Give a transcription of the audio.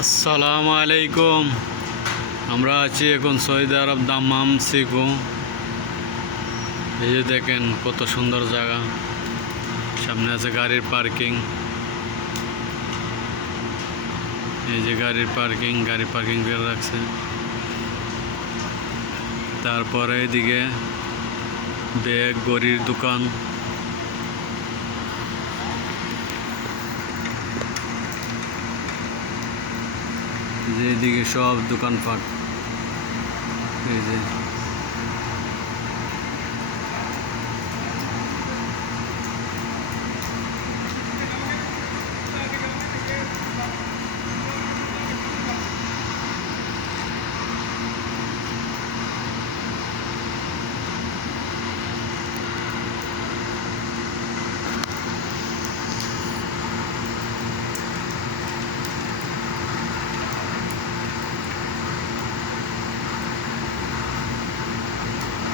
আসসালামু আলাইকুম। আমরা আছি এখন সৌদি আরব দাম্মাম সিকো। এই যে দেখেন কত সুন্দর জায়গা, সামনে আছে গাড়ির পার্কিং। এই যে গাড়ি পার্কিং করে রাখছে। তারপরে এদিকে ব্যাগ গড়ির দোকান। যে এদিকে সব দোকানপাট। এই যে